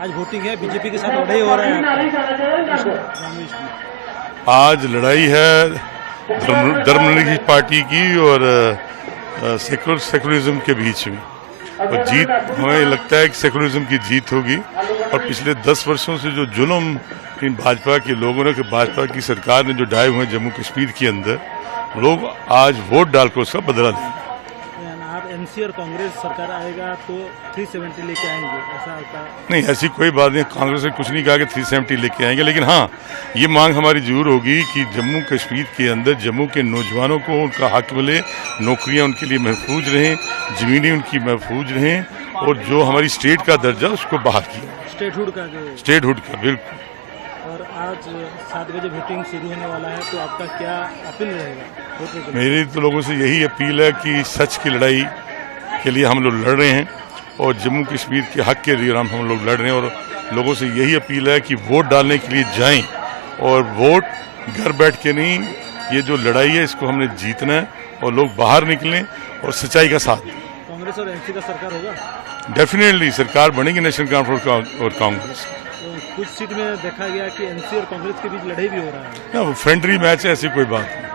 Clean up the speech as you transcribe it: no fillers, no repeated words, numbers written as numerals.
आज वोटिंग है, बीजेपी के साथ लड़ाई हो रहा है आज लड़ाई है धर्मनिरपेक्ष पार्टी की और सेकुलरिज्म के बीच में, और जीत हमें लगता है कि सेकुलरिज्म की जीत होगी। और पिछले 10 वर्षों से जो जुल्म इन भाजपा के लोगों ने, कि भाजपा की सरकार ने जो ढाए हुए जम्मू कश्मीर के अंदर, लोग आज वोट डालकर उसका बदला देंगे। आप एनसी और कांग्रेस सरकार आएगा तो 370 लेके आएंगे, ऐसा होता? नहीं, ऐसी कोई बात नहीं। कांग्रेस ने कुछ नहीं कहा कि 370 लेके आएंगे, लेकिन हाँ, ये मांग हमारी जरूर होगी कि जम्मू कश्मीर के अंदर जम्मू के नौजवानों को उनका हक मिले, नौकरियां उनके लिए महफूज रहें, ज़मीनें उनकी महफूज रहें, और जो हमारी स्टेट का दर्जा उसको बहाल किया, स्टेटहुड का बिल्कुल। और आज 7 बजे वोटिंग शुरू होने वाला है, तो आपका क्या अपील रहेगा? मेरी तो लोगों से यही अपील है कि सच की लड़ाई के लिए हम लोग लड़ रहे हैं, और जम्मू कश्मीर के हक के लिए हम लोग लड़ रहे हैं, और लोगों से यही अपील है कि वोट डालने के लिए जाएं, और वोट घर बैठ के नहीं, ये जो लड़ाई है इसको हमने जीतना है, और लोग बाहर निकलें और सच्चाई का साथ दें। कांग्रेस और एनसी का सरकार होगा? डेफिनेटली सरकार बनेगी, नेशनल कॉन्फ्रेंस और कांग्रेस। तो कुछ सीट में देखा गया कि एनसी और कांग्रेस के बीच लड़ाई भी हो रहा है। ना, वो फ्रेंडली मैच है, ऐसी कोई बात नहीं।